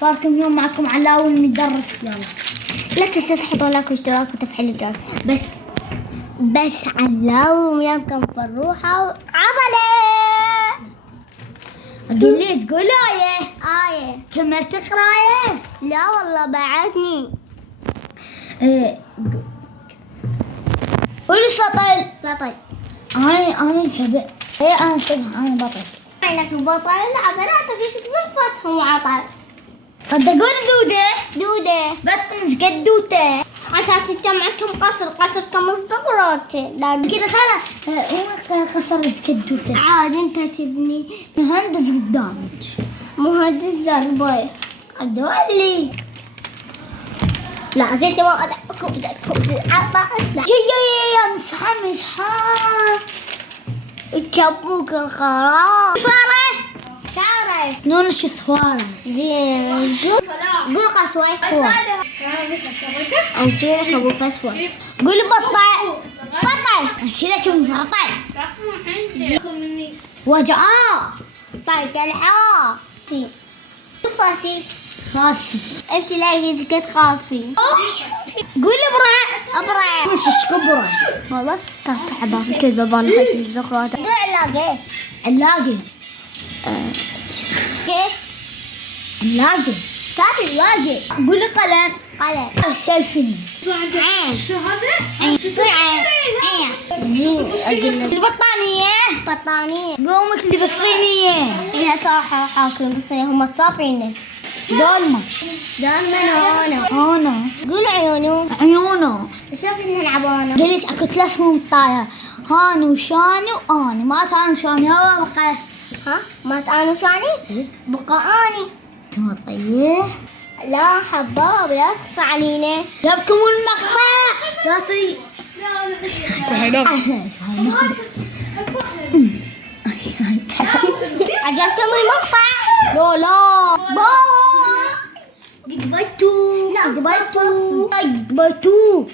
باركم اليوم معكم علاء المدرس. يلا لا تنسوا تحطوا لايك واشتراك وتفعيل الجرس. بس علاء وياكم فروحة وعضلة. قل لي تقول آية كملت قراية؟ لا والله بعدني. قولي سطل. أنا سبع. أنا شبه أنا بطل. عينك بطل عضلاتك ايش تصفتهم عطل. صدقوني دودة بس مش قد دوته عشان انت معكم قصر مصدقرات. لا كذا خلاص مو خسرت كدوته. عاد انت تبني مهندس قدامك مهندس زرباي الدولي. لا زيت ما خبز عطاس. لا يا مسحان يكبوك الخراب. صارة نون شو ثوارة زين. قول قسوة أنشيلك أبو فسوة. قول بطل أنشيلك أبو فرطان وجعاء طيب الحاء فاسي امشي لاقي سكت خاصي. قول ابرع وش كبره والله تعبان كذا بان خش من الزخرات. قول علاقي الواقي. قول قلم شايفني عين زين. البطانية قومك اللي بالصينية إنها صاحة حاكم بالصينية هم الصابعين دولمة هنا. قول عيونه شوف إنها العبانة. قلت أكو 3 مطايا هانو وشاني وأني. ما تانو شاني هو بقى ما تانو شاني بقى أني تمطيه. لا حباب لا تقص علينا جابكم المقطع راسي. عجبكم المقطع؟ لا باي. قبلتو